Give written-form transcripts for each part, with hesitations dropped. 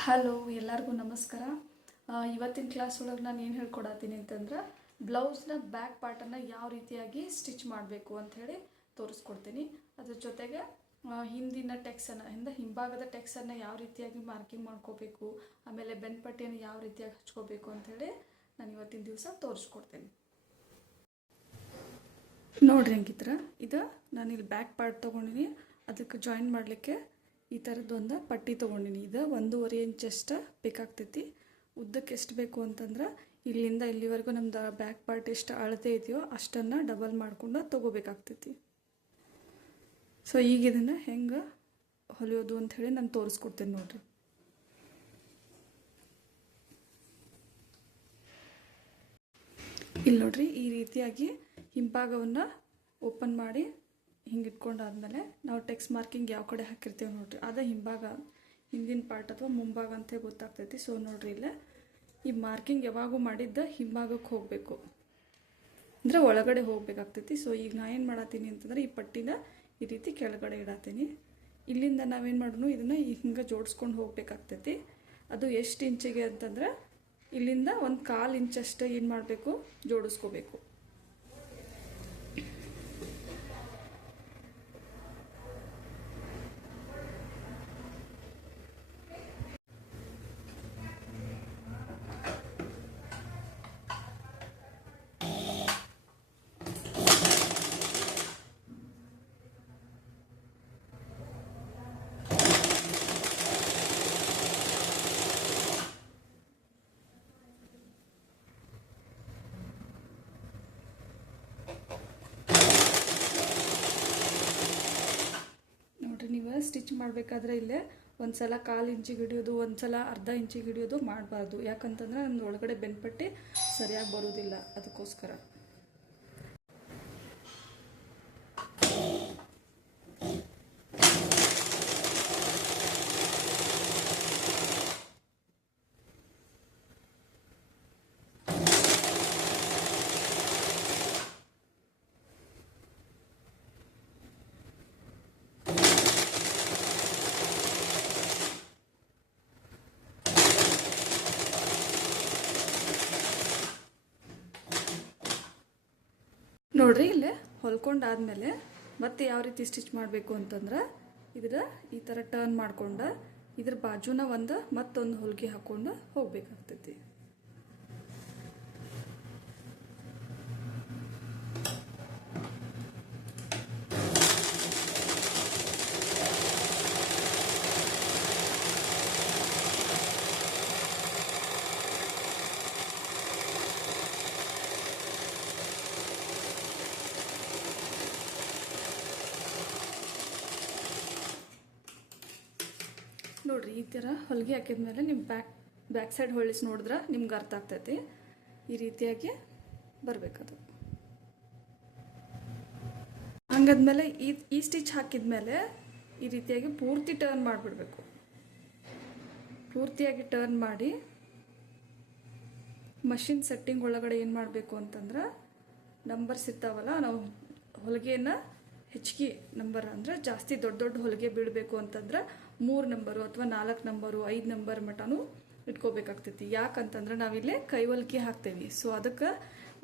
Hello ಎಲ್ಲರಿಗೂ ನಮಸ್ಕಾರ. ಇವತ್ತಿನ ಕ್ಲಾಸ್ ಒಳಗೆ ನಾನು ಏನು ಹೇಳ್ಕೊಡತ್ತೀನಿ ಅಂತಂದ್ರೆ ಬ್ಲೌಸ್ನ ಬ್ಯಾಕ್ ಪಾರ್ಟನ್ನು ಯಾವ ರೀತಿಯಾಗಿ ಸ್ಟಿಚ್ ಮಾಡಬೇಕು ಅಂಥೇಳಿ ತೋರಿಸ್ಕೊಡ್ತೀನಿ. ಅದ್ರ ಜೊತೆಗೆ ಹಿಂದಿನ ಹಿಂಭಾಗದ ಟೆಕ್ಸನ್ನು ಯಾವ ರೀತಿಯಾಗಿ ಮಾರ್ಕಿಂಗ್ ಮಾಡ್ಕೋಬೇಕು, ಆಮೇಲೆ ಬೆನ್ಪಟ್ಟಿಯನ್ನು ಯಾವ ರೀತಿಯಾಗಿ ಹಚ್ಕೋಬೇಕು ಅಂಥೇಳಿ ನಾನು ಇವತ್ತಿನ ದಿವಸ ತೋರಿಸ್ಕೊಡ್ತೀನಿ. ನೋಡ್ರಿ ಹೆಂಗಿತ್ರ ಇದು ನಾನಿಲ್ಲಿ ಬ್ಯಾಕ್ ಪಾರ್ಟ್ ತೊಗೊಂಡಿನಿ. ಅದಕ್ಕೆ ಜಾಯಿನ್ ಮಾಡಲಿಕ್ಕೆ ಈ ಥರದ್ದೊಂದು ಪಟ್ಟಿ ತೊಗೊಂಡಿನಿ. ಇದು 1.5 ಇಂಚಷ್ಟು ಬೇಕಾಗ್ತೈತಿ. ಉದ್ದಕ್ಕೆ ಎಷ್ಟು ಬೇಕು ಅಂತಂದ್ರೆ ಇಲ್ಲಿಂದ ಇಲ್ಲಿವರೆಗೂ ನಮ್ದು ಬ್ಯಾಕ್ ಪಾರ್ಟ್ ಎಷ್ಟು ಅಳತೆ ಇದೆಯೋ ಅಷ್ಟನ್ನು ಡಬಲ್ ಮಾಡ್ಕೊಂಡು ತೊಗೋಬೇಕಾಗ್ತೈತಿ. ಸೊ ಈಗ ಇದನ್ನು ಹೆಂಗೆ ಹೊಲಿಯೋದು ಅಂಥೇಳಿ ನಾನು ತೋರಿಸ್ಕೊಡ್ತೀನಿ ನೋಡ್ರಿ. ಇಲ್ಲಿ ನೋಡ್ರಿ, ಈ ರೀತಿಯಾಗಿ ಹಿಂಭಾಗವನ್ನು ಓಪನ್ ಮಾಡಿ ಹಿಂಗೆ ಇಟ್ಕೊಂಡಾದ್ಮೇಲೆ ನಾವು ಟೆಕ್ಸ್ ಮಾರ್ಕಿಂಗ್ ಯಾವ ಕಡೆ ಹಾಕಿರ್ತೀವಿ ನೋಡ್ರಿ, ಅದೇ ಹಿಂಭಾಗ, ಹಿಂದಿನ ಪಾರ್ಟ್ ಅಥವಾ ಮುಂಭಾಗ ಅಂತ ಗೊತ್ತಾಗ್ತೈತಿ. ಸೊ ನೋಡ್ರಿ, ಇಲ್ಲೇ ಈ ಮಾರ್ಕಿಂಗ್ ಯಾವಾಗೂ ಮಾಡಿದ್ದ ಹಿಂಭಾಗಕ್ಕೆ ಹೋಗಬೇಕು, ಅಂದರೆ ಒಳಗಡೆ ಹೋಗಬೇಕಾಗ್ತೈತಿ. ಸೊ ಈಗ ನಾ ಏನು ಮಾಡತ್ತೀನಿ ಅಂತಂದ್ರೆ ಈ ಪಟ್ಟಿನ ಈ ರೀತಿ ಕೆಳಗಡೆ ಇಡತ್ತೀನಿ. ಇಲ್ಲಿಂದ ನಾವೇನು ಮಾಡೋಣ, ಇದನ್ನು ಹಿಂಗೆ ಜೋಡಿಸ್ಕೊಂಡು ಹೋಗಬೇಕಾಗ್ತೈತಿ. ಅದು ಎಷ್ಟು ಇಂಚಿಗೆ ಅಂತಂದ್ರೆ ಇಲ್ಲಿಂದ 1/4 ಇಂಚಷ್ಟು ಏನು ಮಾಡಬೇಕು, ಜೋಡಿಸ್ಕೋಬೇಕು. ನೀವು ಸ್ಟಿಚ್ ಮಾಡಬೇಕಾದ್ರೆ ಇಲ್ಲೇ ಒಂದ್ಸಲ 1/4 ಇಂಚಿಗೆ ಹಿಡಿಯೋದು, ಒಂದ್ಸಲ 1/2 ಇಂಚಿಗೆ ಹಿಡಿಯೋದು ಮಾಡಬಾರ್ದು. ಯಾಕಂತಂದ್ರೆ ನನ್ನ ಒಳಗಡೆ ಬೆನ್ಪಟ್ಟಿ ಸರಿಯಾಗಿ ಬರೋದಿಲ್ಲ. ಅದಕ್ಕೋಸ್ಕರ ನೋಡ್ರಿ, ಇಲ್ಲೇ ಹೊಲ್ಕೊಂಡಾದ್ಮೇಲೆ ಮತ್ತೆ ಯಾವ ರೀತಿ ಸ್ಟಿಚ್ ಮಾಡಬೇಕು ಅಂತಂದ್ರೆ ಈ ಥರ ಟರ್ನ್ ಮಾಡ್ಕೊಂಡು ಇದ್ರ ಬಾಜುನ ಮತ್ತೊಂದು ಹೊಲಿಗೆ ಹಾಕೊಂಡು ಹೋಗ್ಬೇಕಾಗ್ತೈತಿ. ನೋಡ್ರಿ, ಈ ಥರ ಹೊಲಿಗೆ ಹಾಕಿದ್ಮೇಲೆ ನಿಮ್ಮ ಬ್ಯಾಕ್ ಸೈಡ್ ಹೊಳಿಸಿ ನೋಡಿದ್ರೆ ನಿಮ್ಗೆ ಅರ್ಥ ಆಗ್ತೈತಿ. ಈ ರೀತಿಯಾಗಿ ಬರಬೇಕದು. ಹಂಗಾದ್ಮೇಲೆ ಈ ಸ್ಟಿಚ್ ಹಾಕಿದ್ಮೇಲೆ ಈ ರೀತಿಯಾಗಿ ಪೂರ್ತಿ ಟರ್ನ್ ಮಾಡಿಬಿಡ್ಬೇಕು. ಪೂರ್ತಿಯಾಗಿ ಟರ್ನ್ ಮಾಡಿ ಮಷಿನ್ ಸೆಟ್ಟಿಂಗ್ ಒಳಗಡೆ ಏನು ಮಾಡಬೇಕು ಅಂತಂದ್ರೆ ನಂಬರ್ಸ್ ಇರ್ತಾವಲ್ಲ, ನಾವು ಹೊಲಿಗೆಯನ್ನು ಹೆಚ್ಚಿಗೆ ನಂಬರ್ ಅಂದರೆ ಜಾಸ್ತಿ ದೊಡ್ಡ ದೊಡ್ಡ ಹೊಲಿಗೆ ಬೀಳಬೇಕು ಅಂತಂದ್ರೆ 3 ನಂಬರು ಅಥವಾ 4 ನಂಬರು 5 ನಂಬರ್ ಮಟನೂ ಇಟ್ಕೋಬೇಕಾಗ್ತೈತಿ. ಯಾಕಂತಂದ್ರೆ ನಾವಿಲ್ಲೇ ಕೈ ಹೊಲಿಗೆ ಹಾಕ್ತೇವೆ. ಸೊ ಅದಕ್ಕೆ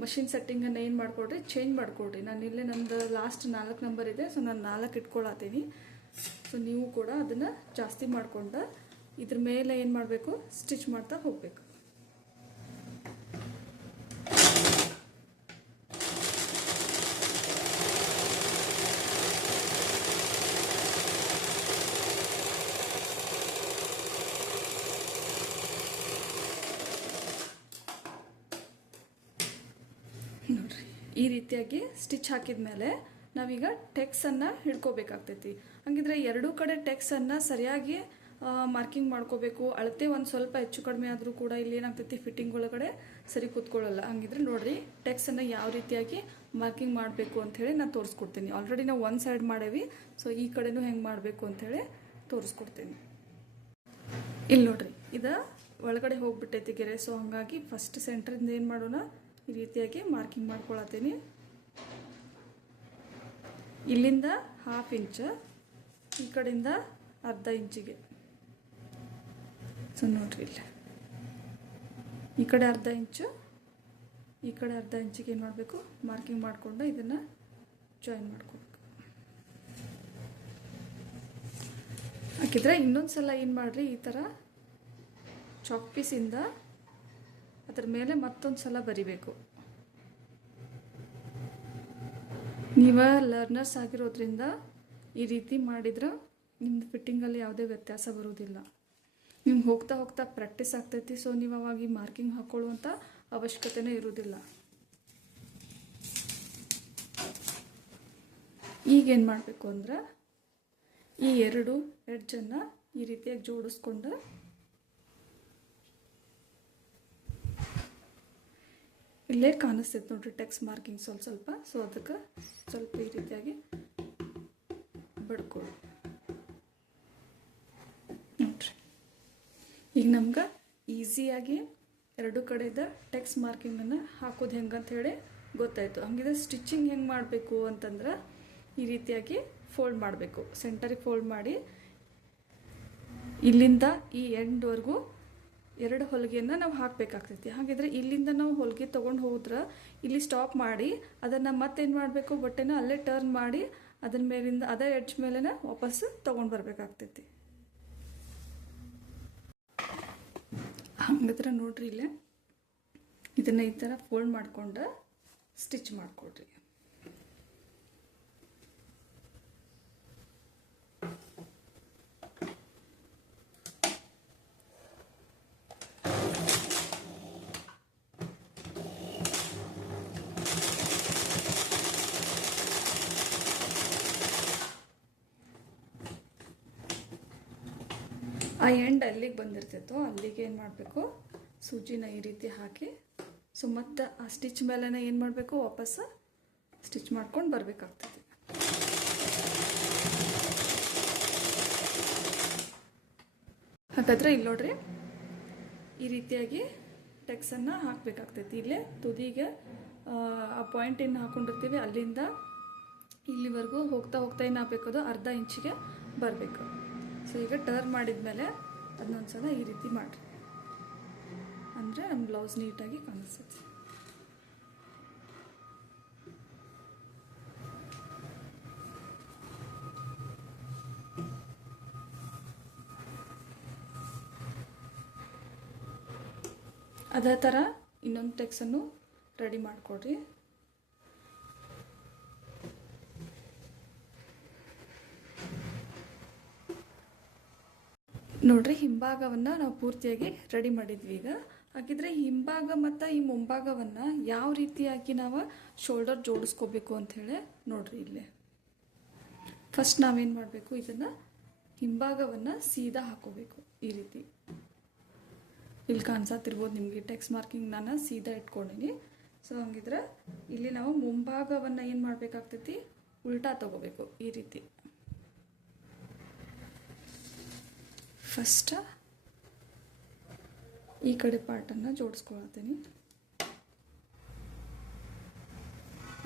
ಮಷಿನ್ ಸೆಟ್ಟಿಂಗನ್ನು ಏನು ಮಾಡ್ಕೊಡ್ರಿ, ಚೇಂಜ್ ಮಾಡ್ಕೊಡ್ರಿ. ನಾನಿಲ್ಲೇ ನಂದು ಲಾಸ್ಟ್ 4 ನಂಬರ್ ಇದೆ, ಸೊ ನಾನು 4 ಇಟ್ಕೊಳತ್ತೀನಿ. ಸೊ ನೀವು ಕೂಡ ಅದನ್ನು ಜಾಸ್ತಿ ಮಾಡ್ಕೊಂಡು ಇದ್ರ ಮೇಲೆ ಏನು ಮಾಡಬೇಕು, ಸ್ಟಿಚ್ ಮಾಡ್ತಾ ಹೋಗ್ಬೇಕು. ನೋಡ್ರಿ, ಈ ರೀತಿಯಾಗಿ ಸ್ಟಿಚ್ ಹಾಕಿದ್ಮೇಲೆ ನಾವೀಗ ಟೆಕ್ಸನ್ನು ಹಿಡ್ಕೋಬೇಕಾಗ್ತೈತಿ. ಹಂಗಿದ್ರೆ ಎರಡೂ ಕಡೆ ಟೆಕ್ಸನ್ನು ಸರಿಯಾಗಿ ಮಾರ್ಕಿಂಗ್ ಮಾಡ್ಕೋಬೇಕು. ಅಳತೆ ಒಂದು ಸ್ವಲ್ಪ ಹೆಚ್ಚು ಕಡಿಮೆ ಆದರೂ ಕೂಡ ಇಲ್ಲಿ ಏನಾಗ್ತೈತಿ, ಫಿಟ್ಟಿಂಗ್ ಒಳಗಡೆ ಸರಿ ಕೂತ್ಕೊಳ್ಳಲ್ಲ. ಹಂಗಿದ್ರೆ ನೋಡ್ರಿ, ಟೆಕ್ಸನ್ನು ಯಾವ ರೀತಿಯಾಗಿ ಮಾರ್ಕಿಂಗ್ ಮಾಡಬೇಕು ಅಂಥೇಳಿ ನಾನು ತೋರಿಸ್ಕೊಡ್ತೀನಿ. ಆಲ್ರೆಡಿ ನಾವು ಒಂದು ಸೈಡ್ ಮಾಡೇವಿ, ಸೊ ಈ ಕಡೆನೂ ಹೆಂಗೆ ಮಾಡಬೇಕು ಅಂಥೇಳಿ ತೋರಿಸ್ಕೊಡ್ತೀನಿ. ಇಲ್ಲಿ ನೋಡ್ರಿ, ಇದು ಒಳಗಡೆ ಹೋಗ್ಬಿಟ್ಟೈತಿ ಗೆರೆ. ಸೊ ಹಾಗಾಗಿ ಫಸ್ಟ್ ಸೆಂಟ್ರಿಂದ ಏನು ಮಾಡೋಣ, ಈ ರೀತಿಯಾಗಿ ಮಾರ್ಕಿಂಗ್ ಮಾಡ್ಕೊಳತ್ತೀನಿ. ಇಲ್ಲಿಂದ 1/2 ಇಂಚ್, ಈ ಕಡೆಯಿಂದ 1/2 ಇಂಚಿಗೆ. ಸೊ ನೋಡಿರಿ ಇಲ್ಲಿ ಈ ಕಡೆ ಅರ್ಧ ಇಂಚು ಈ ಕಡೆ ಅರ್ಧ ಇಂಚಿಗೆ ಏನು ಮಾಡಬೇಕು ಮಾರ್ಕಿಂಗ್ ಮಾಡಿಕೊಂಡು ಇದನ್ನು ಜಾಯಿನ್ ಮಾಡ್ಕೋಬೇಕು. ಹಾಕಿದರೆ ಇನ್ನೊಂದು ಸಲ ಏನು ಮಾಡಿರಿ, ಈ ಥರ ಚಾಕ್ ಪೀಸಿಂದ ಅದರ ಮೇಲೆ ಮತ್ತೊಂದು ಸಲ ಬರಿಬೇಕು. ನೀವು ಲರ್ನರ್ಸ್ ಆಗಿರೋದ್ರಿಂದ ಈ ರೀತಿ ಮಾಡಿದ್ರೆ ನಿಮ್ಮದು ಫಿಟ್ಟಿಂಗಲ್ಲಿ ಯಾವುದೇ ವ್ಯತ್ಯಾಸ ಬರೋದಿಲ್ಲ. ನಿಮ್ಗೆ ಹೋಗ್ತಾ ಹೋಗ್ತಾ ಪ್ರಾಕ್ಟೀಸ್ ಆಗ್ತೈತಿ. ಸೊ ನೀವು ಅವಾಗ ಈ ಮಾರ್ಕಿಂಗ್ ಹಾಕ್ಕೊಳ್ಳುವಂಥ ಅವಶ್ಯಕತೆನೇ ಇರೋದಿಲ್ಲ. ಈಗೇನು ಮಾಡಬೇಕು ಅಂದ್ರೆ ಈ ಎರಡು ಎಡ್ಜನ್ನು ಈ ರೀತಿಯಾಗಿ ಜೋಡಿಸ್ಕೊಂಡು ಇಲ್ಲೇ ಕಾಣಿಸ್ತೈತೆ ನೋಡ್ರಿ ಟೆಕ್ಸ್ಟ್ ಮಾರ್ಕಿಂಗ್ ಸ್ವಲ್ಪ. ಸೊ ಅದಕ್ಕೆ ಸ್ವಲ್ಪ ಈ ರೀತಿಯಾಗಿ ಬಡ್ಕೊಳ್ಳಿ ನೋಡ್ರಿ. ಈಗ ನಮ್ಗೆ ಈಸಿಯಾಗಿ ಎರಡು ಕಡೆದ ಟೆಕ್ಸ್ಟ್ ಮಾರ್ಕಿಂಗನ್ನು ಹಾಕೋದು ಹೆಂಗಂತ ಹೇಳಿ ಗೊತ್ತಾಯಿತು. ಹಂಗಿದ್ರೆ ಸ್ಟಿಚಿಂಗ್ ಹೆಂಗೆ ಮಾಡಬೇಕು ಅಂತಂದ್ರೆ ಈ ರೀತಿಯಾಗಿ ಫೋಲ್ಡ್ ಮಾಡಬೇಕು. ಸೆಂಟರಿಗೆ ಫೋಲ್ಡ್ ಮಾಡಿ ಇಲ್ಲಿಂದ ಈ ಎಂಡ್ವರೆಗೂ ಎರಡು ಹೊಲಿಗೆಯನ್ನು ನಾವು ಹಾಕಬೇಕಾಗ್ತೈತಿ. ಹಾಗಿದ್ರೆ ಇಲ್ಲಿಂದ ನಾವು ಹೊಲಿಗೆ ತೊಗೊಂಡು ಹೋದ್ರೆ ಇಲ್ಲಿ ಸ್ಟಾಪ್ ಮಾಡಿ ಅದನ್ನು ಮತ್ತೇನು ಮಾಡಬೇಕು, ಬಟ್ಟೆನ ಅಲ್ಲೇ ಟರ್ನ್ ಮಾಡಿ ಅದರ ಮೇಲಿಂದ ಅದೇ ಎಡ್ಜ್ ಮೇಲೆನ ವಾಪಸ್ ತೊಗೊಂಡು ಬರಬೇಕಾಗ್ತೈತಿ. ಹಂಗಿದ್ರೆ ನೋಡ್ರಿ ಇಲ್ಲೇ ಇದನ್ನು ಈ ಥರ ಫೋಲ್ಡ್ ಮಾಡಿಕೊಂಡು ಸ್ಟಿಚ್ ಮಾಡಿಕೊಡ್ರಿ. ಆ ಎಂಡ್ ಅಲ್ಲಿಗೆ ಬಂದಿರ್ತೈತೋ ಅಲ್ಲಿಗೆ ಏನು ಮಾಡಬೇಕು, ಸೂಜಿನ ಈ ರೀತಿ ಹಾಕಿ ಸೊ ಮತ್ತೆ ಆ ಸ್ಟಿಚ್ ಮೇಲೆನ ಏನು ಮಾಡಬೇಕು, ವಾಪಸ್ ಸ್ಟಿಚ್ ಮಾಡ್ಕೊಂಡು ಬರಬೇಕಾಗ್ತದೆ. ಹಾಗಾದರೆ ಇಲ್ಲಿ ನೋಡ್ರಿ ಈ ರೀತಿಯಾಗಿ ಟೆಕ್ಸನ್ನು ಹಾಕಬೇಕಾಗ್ತೈತಿ. ಇಲ್ಲೇ ತುದಿಗೆ ಆ ಪಾಯಿಂಟ್ ಏನು ಹಾಕೊಂಡಿರ್ತೀವಿ ಅಲ್ಲಿಂದ ಇಲ್ಲಿವರೆಗೂ ಹೋಗ್ತಾ ಹೋಗ್ತಾ ಏನು ಹಾಕಬೇಕದು ಅರ್ಧ ಇಂಚಿಗೆ ಬರಬೇಕು. ಸೊ ಈಗ ಟರ್ನ್ ಮಾಡಿದ್ಮೇಲೆ ಅದನ್ನೊಂದು ಸಲ ಈ ರೀತಿ ಮಾಡಿರಿ, ಅಂದರೆ ನಮ್ಮ ಬ್ಲೌಸ್ ನೀಟಾಗಿ ಕಾಣಿಸ್ತೈತಿ. ಅದೇ ಥರ ಇನ್ನೊಂದು ಟೆಕ್ಸನ್ನು ರೆಡಿ ಮಾಡಿಕೊಡ್ರಿ. ನೋಡ್ರಿ ಹಿಂಭಾಗವನ್ನು ನಾವು ಪೂರ್ತಿಯಾಗಿ ರೆಡಿ ಮಾಡಿದ್ವಿ. ಈಗ ಹಾಗಿದ್ರೆ ಹಿಂಭಾಗ ಮತ್ತು ಈ ಮುಂಭಾಗವನ್ನು ಯಾವ ರೀತಿಯಾಗಿ ನಾವು ಶೋಲ್ಡರ್ ಜೋಡಿಸ್ಕೋಬೇಕು ಅಂಥೇಳಿ ನೋಡ್ರಿ. ಇಲ್ಲೇ ಫಸ್ಟ್ ನಾವೇನು ಮಾಡಬೇಕು, ಇದನ್ನು ಹಿಂಭಾಗವನ್ನು ಸೀದಾ ಹಾಕೋಬೇಕು ಈ ರೀತಿ. ಇಲ್ಲಿ ಕಾಣಿಸತ್ತಿರ್ಬೋದು ನಿಮಗೆ ಟೆಕ್ಸ್ಟ್ ಮಾರ್ಕಿಂಗ್ ನಾನು ಸೀದಾ ಇಟ್ಕೊಂಡಿನಿ. ಸೊ ಹಂಗಿದ್ರೆ ಇಲ್ಲಿ ನಾವು ಮುಂಭಾಗವನ್ನು ಏನು ಮಾಡಬೇಕಾಗ್ತೈತಿ, ಉಲ್ಟಾ ತಗೋಬೇಕು ಈ ರೀತಿ. ಫಸ್ಟ್ ಈ ಕಡೆ ಪಾರ್ಟನ್ನು ಜೋಡಿಸ್ಕೊಳ್ತೀನಿ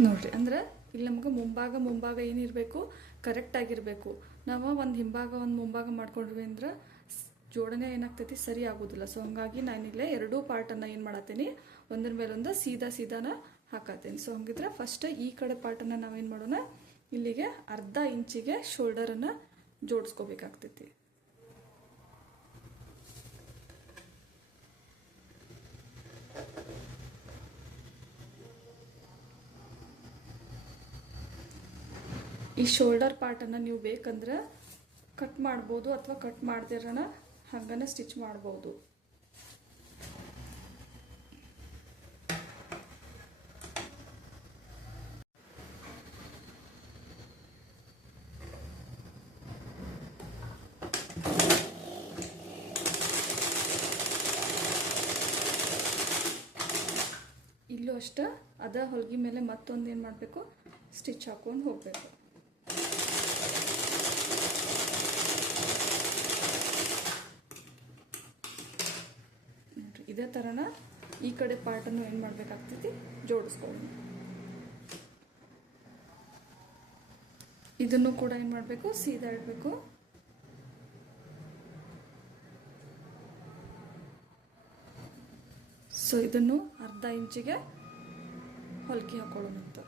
ನೋಡ್ರಿ. ಅಂದ್ರೆ ಇಲ್ಲಿ ನಮ್ಗೆ ಮುಂಭಾಗ ಏನಿರಬೇಕು, ಕರೆಕ್ಟಾಗಿರಬೇಕು. ನಾವು ಒಂದು ಹಿಂಭಾಗ ಒಂದು ಮುಂಭಾಗ ಮಾಡ್ಕೊಂಡ್ವಿ ಅಂದ್ರೆ ಜೋಡಣೆ ಏನಾಗ್ತೈತಿ, ಸರಿ ಆಗೋದಿಲ್ಲ. ಸೊ ಹಂಗಾಗಿ ನಾನಿಲ್ಲೇ ಎರಡೂ ಪಾರ್ಟನ್ನು ಏನು ಮಾಡತ್ತೀನಿ, ಒಂದ್ರ ಮೇಲೊಂದು ಸೀದಾನ ಹಾಕತ್ತೀನಿ. ಸೊ ಹಂಗಿದ್ರೆ ಫಸ್ಟ್ ಈ ಕಡೆ ಪಾರ್ಟನ್ನು ನಾವೇನು ಮಾಡೋಣ, ಇಲ್ಲಿಗೆ ಅರ್ಧ ಇಂಚಿಗೆ ಶೋಲ್ಡರನ್ನು ಜೋಡಿಸ್ಕೋಬೇಕಾಗ್ತೈತಿ. ಈ ಶೋಲ್ಡರ್ ಪಾರ್ಟನ್ನು ನೀವು ಬೇಕಂದ್ರೆ ಕಟ್ ಮಾಡ್ಬೋದು ಅಥವಾ ಕಟ್ ಮಾಡ್ದಿರೋಣ ಹಂಗನೆ ಸ್ಟಿಚ್ ಮಾಡ್ಬೋದು. ಇಲ್ಲೂ ಅಷ್ಟೇ ಅದ ಹೊಲಿಗೆ ಮೇಲೆ ಮತ್ತೊಂದು ಏನು ಮಾಡಬೇಕು, ಸ್ಟಿಚ್ ಹಾಕೊಂಡು ಹೋಗಬೇಕು. ಇದೇ ಥರನ ಈ ಕಡೆ ಪಾರ್ಟನ್ನು ಏನು ಮಾಡಬೇಕಾಗ್ತೈತಿ, ಜೋಡಿಸ್ಕೊಳ್ಳಿ. ಇದನ್ನು ಕೂಡ ಏನು ಮಾಡಬೇಕು, ಸೀದಾ ಇಡಬೇಕು. ಸೊ ಇದನ್ನು ಅರ್ಧ ಇಂಚಿಗೆ ಹೊಲಿಕೆ ಹಾಕೊಳ್ಳೋಣಂತ.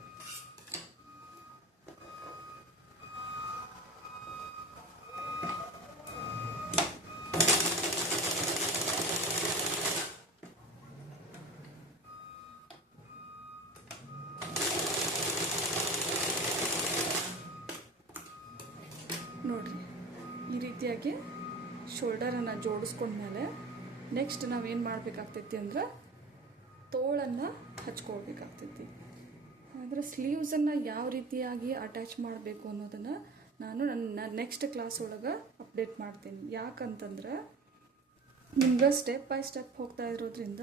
ನೋಡಿರಿ, ಈ ರೀತಿಯಾಗಿ ಶೋಲ್ಡರನ್ನು ಜೋಡಿಸ್ಕೊಂಡ್ಮೇಲೆ ನೆಕ್ಸ್ಟ್ ನಾವೇನು ಮಾಡಬೇಕಾಗ್ತೈತಿ ಅಂದ್ರೆ ತೋಳನ್ನು ಹಚ್ಕೊಳ್ಬೇಕಾಗ್ತೈತಿ. ಅಂದರೆ ಸ್ಲೀವ್ಸನ್ನು ಯಾವ ರೀತಿಯಾಗಿ ಅಟ್ಯಾಚ್ ಮಾಡಬೇಕು ಅನ್ನೋದನ್ನು ನಾನು ನನ್ನ ನೆಕ್ಸ್ಟ್ ಕ್ಲಾಸ್ ಒಳಗೆ ಅಪ್ಡೇಟ್ ಮಾಡ್ತೀನಿ. ಯಾಕಂತಂದ್ರೆ ನಿಮ್ಗೆ ಸ್ಟೆಪ್ ಬೈ ಸ್ಟೆಪ್ ಹೋಗ್ತಾ ಇರೋದ್ರಿಂದ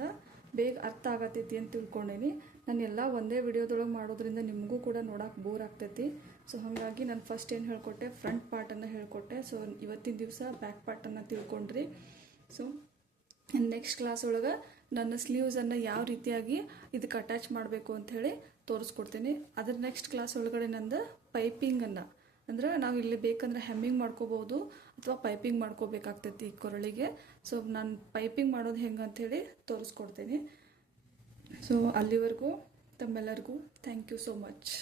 ಬೇಗ ಅರ್ಥ ಆಗತೈತಿ ಅಂತ ತಿಳ್ಕೊಂಡೇನಿ. ನಾನು ಎಲ್ಲ ಒಂದೇ ವಿಡಿಯೋದೊಳಗೆ ಮಾಡೋದ್ರಿಂದ ನಿಮಗೂ ಕೂಡ ನೋಡೋಕೆ ಬೋರ್ ಆಗ್ತೈತಿ. ಸೊ ಹಾಗಾಗಿ ನಾನು ಫಸ್ಟ್ ಏನು ಹೇಳ್ಕೊಟ್ಟೆ, ಫ್ರಂಟ್ ಪಾರ್ಟನ್ನು ಹೇಳ್ಕೊಟ್ಟೆ. ಸೊ ಇವತ್ತಿನ ದಿವಸ ಬ್ಯಾಕ್ ಪಾರ್ಟನ್ನು ತಿಳ್ಕೊಂಡ್ರಿ. ಸೊ ನೆಕ್ಸ್ಟ್ ಕ್ಲಾಸ್ ಒಳಗೆ ನನ್ನ ಸ್ಲೀವ್ಸನ್ನು ಯಾವ ರೀತಿಯಾಗಿ ಇದಕ್ಕೆ ಅಟ್ಯಾಚ್ ಮಾಡಬೇಕು ಅಂಥೇಳಿ ತೋರಿಸ್ಕೊಡ್ತೀನಿ. ಅದ್ರ ನೆಕ್ಸ್ಟ್ ಕ್ಲಾಸ್ ಒಳಗಡೆ ನಂದು ಪೈಪಿಂಗನ್ನು, ಅಂದರೆ ನಾವು ಇಲ್ಲಿ ಬೇಕಂದ್ರೆ ಹೆಮ್ಮಿಂಗ್ ಮಾಡ್ಕೋಬೋದು ಅಥವಾ ಪೈಪಿಂಗ್ ಮಾಡ್ಕೋಬೇಕಾಗ್ತೈತಿ ಈ ಕೊರಳಿಗೆ. ಸೊ ನಾನು ಪೈಪಿಂಗ್ ಮಾಡೋದು ಹೆಂಗೆ ಅಂಥೇಳಿ ತೋರಿಸ್ಕೊಡ್ತೀನಿ. ಸೊ ಅಲ್ಲಿವರೆಗೂ ತಮ್ಮೆಲ್ಲರಿಗೂ ಥ್ಯಾಂಕ್ ಯು ಸೋ ಮಚ್.